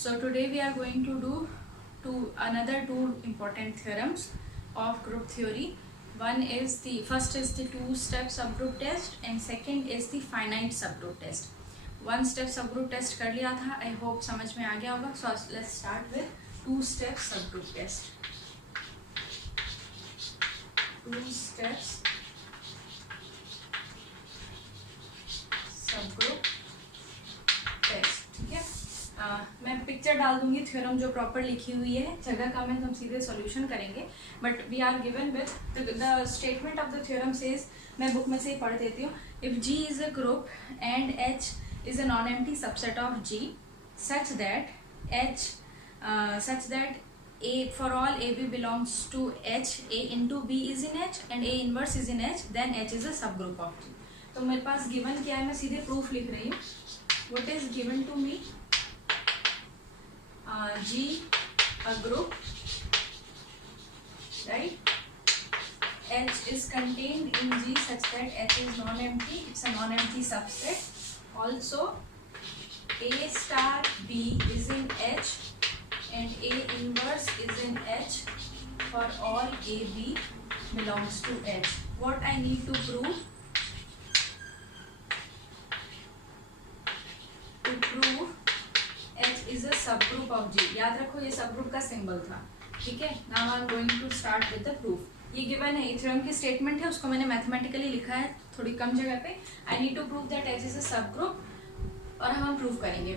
So today we are going to do another two important theorems of group theory. First is the two-step subgroup test and second is the finite subgroup test. One step subgroup test कर लिया था, I hope समझ में आ गया होगा. So let's start with two-step subgroup test. Two steps subgroup test. ठीक है, मैं पिक्चर डाल दूंगी थ्योरम जो प्रॉपर लिखी हुई है, जगह का मैं हम सीधे सॉल्यूशन करेंगे. But we are given with the statement of the theorem says, मैं बुक में से ही पढ़ देती हूँ. If G is a group and H is a non-empty subset of G such that A for all AB belongs to H, A into B is in H and A inverse is in H, then H is a subgroup of G. तो मेरे पास given क्या है, मैं सीधे proof लिख रही हूँ. What is given to me? G a group, right? H is contained in G such that H is non-empty. It's a non-empty subset. Also, A star B is in H and A inverse is in H for all AB belongs to H. What I need to prove? To prove H is a subgroup of G. याद रखो ये subgroup का symbol था, ठीक है. Now I am going to start with the proof. ये given है, theorem की स्टेटमेंट है, उसको मैंने मैथमेटिकली लिखा है थोड़ी कम जगह पे. I need to prove that H is a subgroup और हम प्रूव करेंगे.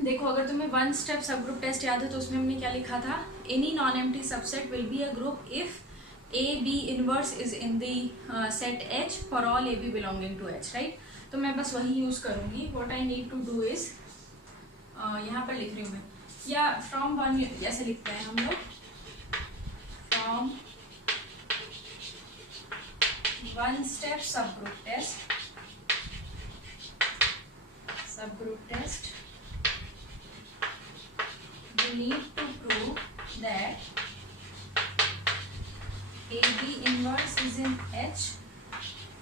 देखो, अगर तुम्हें one step subgroup test याद है तो उसमें हमने क्या लिखा था? Any non empty subset will be a group if A B inverse is in the set H for all A B belonging to H, right. तो मैं बस वही यूज करूंगी. What I need to do is, यहाँ पर लिख रही हूँ मैं, या फ्रॉम वन ऐसे लिखते हैं हम लोग, from one step subgroup test we need to prove that AB inverse is in H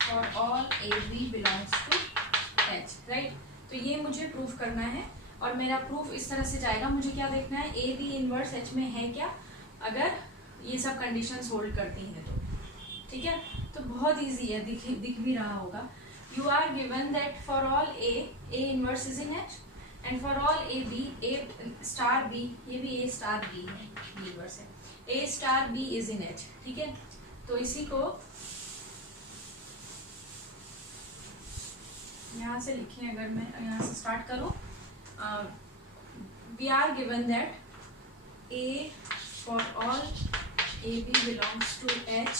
for all AB belongs to H, right. तो ये मुझे प्रूफ करना है और मेरा प्रूफ इस तरह से जाएगा. मुझे क्या देखना है, AB इनवर्स H में है क्या, अगर ये सब कंडीशंस होल्ड करती हैं तो, ठीक है. तो बहुत इजी है, दिख भी रहा होगा. You are given that for all A inverse is in H and for all AB A star B, ये भी A स्टार B है, इनवर्स है, A star B is in H, ठीक है. तो इसी को यहाँ से लिखें, अगर मैं यहाँ से स्टार्ट करूँ, we are given that A for all AB belongs to H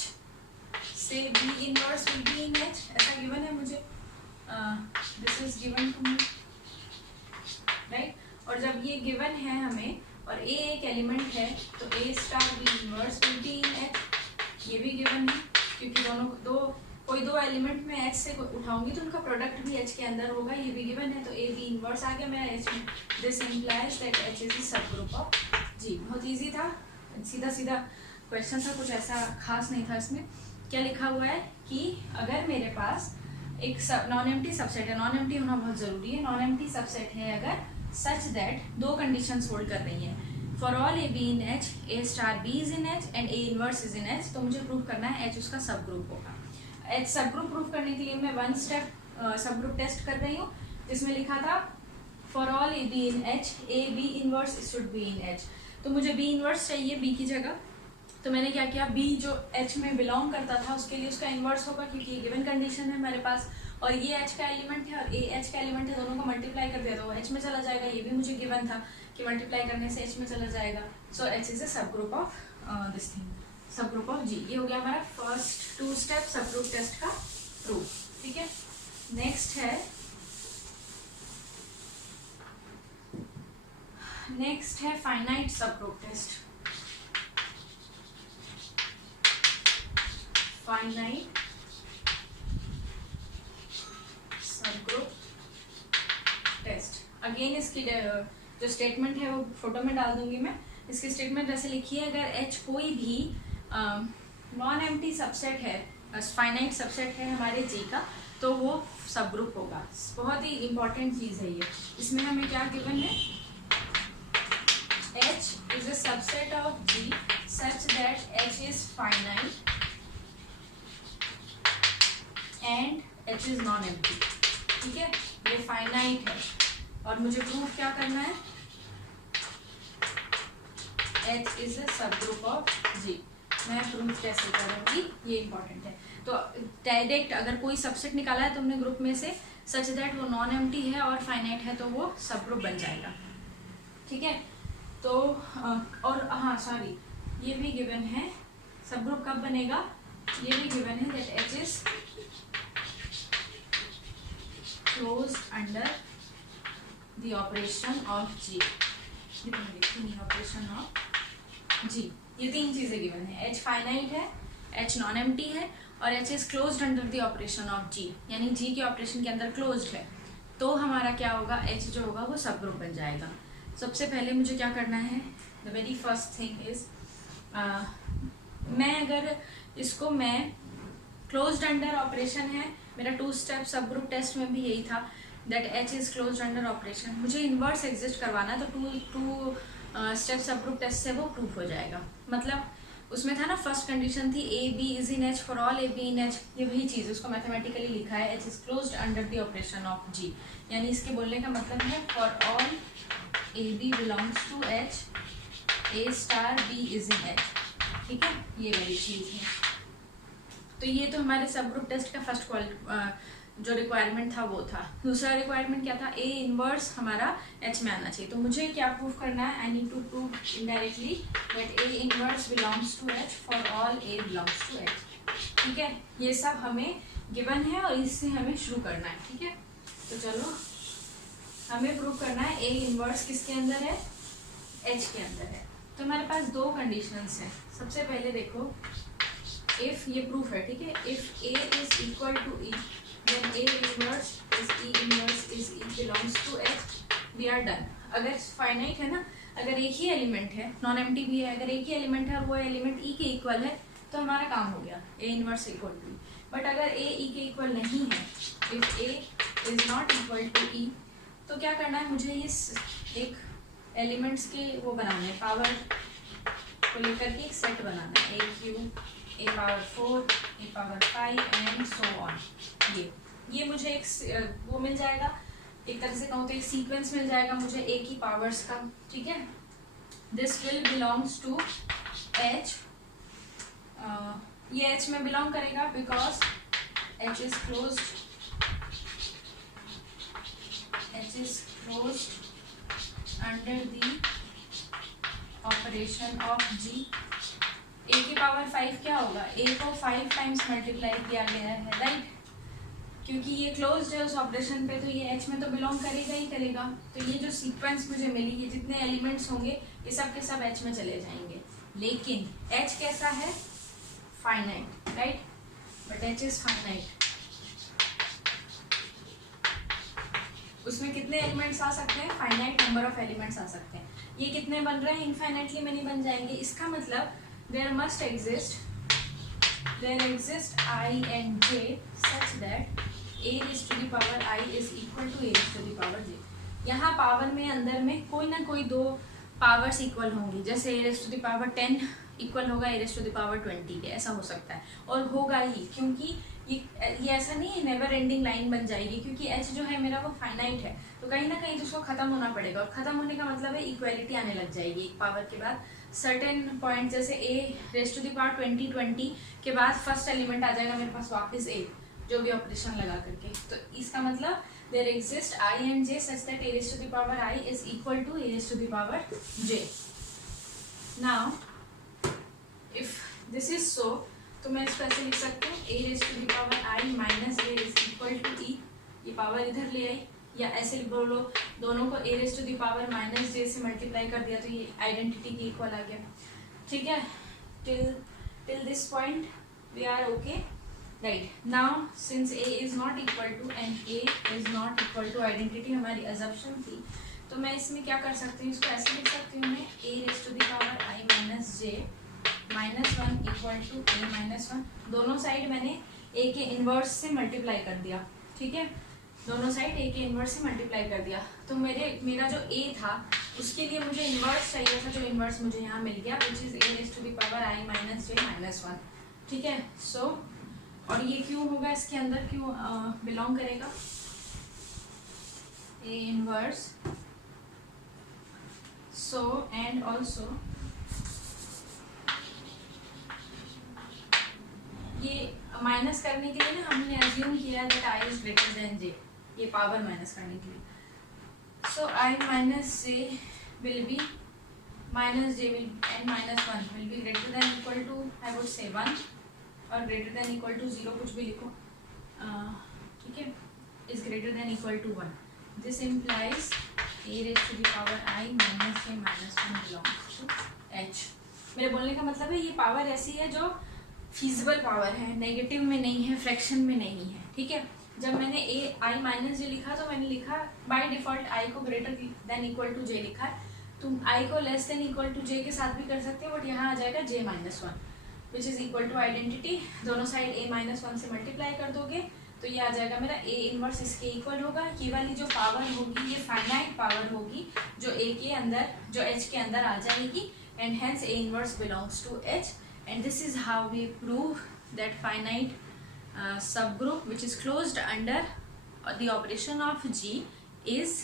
से B inverse will be in H, ऐसा गिवन है मुझे. This is given to me, right. और जब ये गिवन है हमें और A एक एलिमेंट है तो A star B inverse will be in H, ये भी गिवन है, क्योंकि कोई दो एलिमेंट में H से उठाऊंगी तो उनका प्रोडक्ट भी H के अंदर होगा, ये भी गिवन है. तो A B इनवर्स आ गया मेरा H में. This implies that H is a subgroup of G. बहुत ईजी था, सीधा सीधा क्वेश्चन था, कुछ ऐसा खास नहीं था इसमें. क्या लिखा हुआ है कि अगर मेरे पास एक नॉन एम्प्टी सबसेट है, नॉन एम्प्टी होना बहुत ज़रूरी है, नॉन एम्प्टी सबसेट है अगर, सच दैट दो कंडीशंस होल्ड कर रही हैं, for all A B in H, A star B is in H and A inverse is in H, तो मुझे प्रूव करना है H उसका सब ग्रुप होगा. H सब ग्रुप प्रूव करने के लिए मैं one step subgroup test कर रही हूँ, जिसमें लिखा था for all A B in H, A B inverse should be in H. तो मुझे B इनवर्स चाहिए B की जगह, तो मैंने क्या किया, B जो H में बिलोंग करता था उसके लिए उसका इन्वर्स होगा, क्योंकि ये गिवन कंडीशन है मेरे पास, और ये H का एलिमेंट है और A H का एलिमेंट है, दोनों को मल्टीप्लाई कर दिया तो H में चला जाएगा. ये भी मुझे गिवन था कि मल्टीप्लाई करने से H में चला जाएगा. सो H is a subgroup of this thing, subgroup of G. ये हो गया हमारा first two step subgroup test का प्रूफ, ठीक है. नेक्स्ट है finite subgroup test. Finite subgroup test. Again इसकी जो स्टेटमेंट है वो फोटो में डाल दूंगी मैं. इसकी स्टेटमेंट ऐसे लिखी है, अगर H कोई भी नॉन एम्प्टी सबसेट है, फाइनाइट सबसेट है हमारे G का, तो वो सब ग्रुप होगा. बहुत ही इंपॉर्टेंट चीज़ है ये. इसमें हमें क्या गिवन है, H is a subset of G such that H is finite and H is non-empty. ठीक है, ये फाइनाइट है और मुझे प्रूफ क्या करना है, H is a subgroup of G. मैं प्रूफ कैसे करूँगी ये इंपॉर्टेंट है. तो डायरेक्ट अगर कोई सबसेट निकाला है तुमने ग्रुप में से सच दैट वो नॉन एम्प्टी है और फाइनाइट है तो वो सब ग्रुप बन जाएगा. ठीक है, तो और हाँ सॉरी ये भी गिवन है, सब ग्रुप कब बनेगा, ये भी गिवन है that H is closed under the operation of G. Operation of G, ये तीन चीजें गिवन है. H फाइनाइट है, H नॉन एम्प्टी है और H is closed under the operation of G, यानी G के ऑपरेशन के अंदर क्लोज्ड है. तो हमारा क्या होगा, H जो होगा वो सब ग्रुप बन जाएगा. सबसे पहले मुझे क्या करना है, the very first thing is मैं अगर इसको मैं क्लोज्ड अंडर ऑपरेशन है, मेरा 2 स्टेप सब ग्रुप टेस्ट में भी यही था that H is closed under operation. मुझे इन्वर्स एग्जिस्ट करवाना है तो to step subgroup test से वो प्रूफ हो जाएगा. मतलब उसमें था ना फर्स्ट कंडीशन थी A B is in H for all A B in H, ये वही चीज़ उसको मैथमेटिकली लिखा है H is closed under the operation of G. यानी इसके बोलने का मतलब है for all A B belongs to H A star B is in H. ठीक है, ये वाली चीज़ है. तो ये तो हमारे सब ग्रुप टेस्ट का फर्स्ट जो रिक्वायरमेंट था वो था. दूसरा रिक्वायरमेंट क्या था, ए इनवर्स हमारा H में आना चाहिए. तो मुझे क्या प्रूफ करना है, I need to prove indirectly that A inverse belongs to H for all A belongs to H. ठीक है, ये सब हमें गिवन है और इससे हमें शुरू करना है. ठीक है, तो चलो हमें प्रूव करना है ए इनवर्स किसके अंदर है, H के अंदर है. तो हमारे पास 2 कंडीशंस हैं. सबसे पहले देखो, इफ ये प्रूफ है, ठीक है, if A is equal to E then A inverse is E inverse is E belongs to H, we are done. अगर फाइनाइट है ना, अगर एक ही एलिमेंट है, नॉन एम्प्टी भी है, अगर एक ही एलिमेंट है और वो एलिमेंट E के इक्वल है तो हमारा काम हो गया, A inverse equal to. But अगर A E के इक्वल नहीं है, if A is not equal to E, तो क्या करना है, मुझे ये एक एलिमेंट्स के वो बनाना है, पावर को लेकर के एक सेट बनाना है, A cube, A power 4, A power 5 and so on. ये मुझे एक वो मिल जाएगा, एक तरह से कहूँ तो एक सीक्वेंस मिल जाएगा मुझे ए की पावर्स का. ठीक है, this will belongs to H. ये H में बिलोंग करेगा because H is closed under the operation of G. A की पावर 5 क्या होगा, A को 5 टाइम्स मल्टीप्लाई किया गया है, राइट. क्योंकि ये क्लोज्ड है उस ऑपरेशन पे तो ये H में तो बिलोंग करेगा ही करेगा. तो ये जो सीक्वेंस मुझे मिली, ये जितने एलिमेंट्स होंगे ये सब के सब H में चले जाएंगे. लेकिन H कैसा है, finite, right. But H is finite. उसमें कितने एलिमेंट्स आ सकते हैं, फाइनाइट नंबर ऑफ एलिमेंट्स आ सकते हैं. ये कितने बन रहे हैं, इनफाइनाइटली में नहीं बन जाएंगे. इसका मतलब there must exist I and J such that A raised to the power I is equal to A raised to the power J. यहाँ पावर में अंदर में कोई ना कोई 2 पावर्स इक्वल होंगी, जैसे A raised to the power 10 equal होगा A raised to the power 20 के, ऐसा हो सकता है. और होगा ही, क्योंकि ये ऐसा नहीं है नेवर एंडिंग लाइन बन जाएगी, क्योंकि H जो है मेरा वो फाइनाइट है. तो कहीं ना कहीं उसको खत्म होना पड़ेगा, और खत्म होने का मतलब है इक्वालिटी आने लग जाएगी एक पावर के बाद. सर्टेन पॉइंट जैसे A raised to the power 20 के बाद फर्स्ट एलिमेंट आ जाएगा मेरे पास वापस A, जो भी ऑपरेशन लगा करके. तो इसका मतलब there exist I and J such that A raised to the power I is equal to A raised to the power J. Now if this is so, तो मैं इसको ऐसे लिख सकती हूँ A raised to the power I minus A is equal to E. ये power इधर ले आई, या ऐसे बोलो, दोनों को A raised to the power minus J से मल्टीप्लाई कर दिया तो ये आइडेंटिटी के इक्वल आ गया. ठीक है, till this point we are okay, right. Now since A is not equal to and A is not equal to identity हमारी assumption थी, तो मैं इसमें क्या कर सकती हूँ, इसको ऐसे लिख सकती हूँ मैं A raised to the power I minus J minus 1 equal to A minus 1. दोनों साइड मैंने A के इनवर्स से मल्टीप्लाई कर दिया. ठीक है, दोनों साइड ए के इन्वर्स से मल्टीप्लाई कर दिया। तो मेरा जो ए था उसके लिए मुझे इन्वर्स चाहिए था, जो इन्वर्स मुझे यहाँ मिल गया, which is a raised to the power i minus j minus 1। ठीक है, सो और ये क्यों होगा, इसके अंदर क्यों बिलोंग करेगा, a inverse. So and also ये माइनस करने के लिए ना हमने अज्यूम किया that i is greater than j, ये पावर माइनस करने के लिए। So i minus j will be minus j will n minus 1 will be greater than equal to I would say 1 और ग्रेटर देन इक्वल टू 0, कुछ भी लिखो, ठीक है, is greater than equal to 1। This implies a raised to the power i minus j minus 1 belongs to h। मेरे बोलने का मतलब है ये पावर ऐसी है जो फीजिबल पावर है, नेगेटिव में नहीं है, फ्रैक्शन में नहीं है। ठीक है, जब मैंने ए आई माइनस जे लिखा तो मैंने लिखा बाय डिफॉल्ट आई को ग्रेटर देन इक्वल टू जे लिखा है। तुम आई को लेस देन इक्वल टू जे के साथ भी कर सकते हो, बट यहाँ आ जाएगा J minus 1 which is equal to identity. दोनों साइड ए माइनस 1 से मल्टीप्लाई कर दोगे तो ये आ जाएगा मेरा ए इनवर्स इसके इक्वल होगा। ये वाली जो पावर होगी ये फाइनाइट पावर होगी जो ए के अंदर, जो एच के अंदर आ जाएगी, and hence A inverse belongs to H. And this is how we prove that finite subgroup which is closed under the operation of G is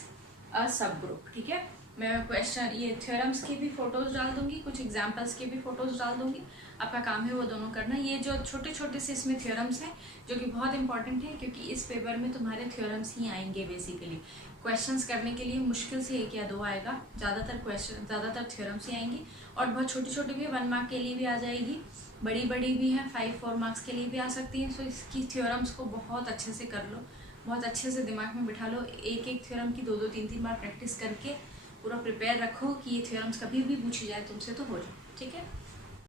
a subgroup। ठीक है, मैं क्वेश्चन ये थ्योरम्स की भी फोटोज डाल दूंगी, कुछ एग्जांपल्स की भी फोटोज डाल दूंगी, आपका काम है वो दोनों करना। ये जो छोटे छोटे से इसमें थ्योरम्स हैं जो कि बहुत इंपॉर्टेंट है, क्योंकि इस पेपर में तुम्हारे थ्योरम्स ही आएंगे बेसिकली। क्वेश्चंस करने के लिए मुश्किल से 1 या 2 आएगा, ज़्यादातर थ्योरम्स ही आएंगी, और बहुत छोटी छोटी भी 1 मार्क के लिए भी आ जाएगी, बड़ी बड़ी भी हैं 5-4 मार्क्स के लिए भी आ सकती हैं। सो इसकी थ्योरम्स को बहुत अच्छे से कर लो, बहुत अच्छे से दिमाग में बिठा लो, एक एक थ्योरम की 2-2 3-3 बार प्रैक्टिस करके पूरा प्रिपेयर रखो कि ये थ्योरम्स कभी भी पूछी जाए तुमसे तो हो जाए। ठीक है।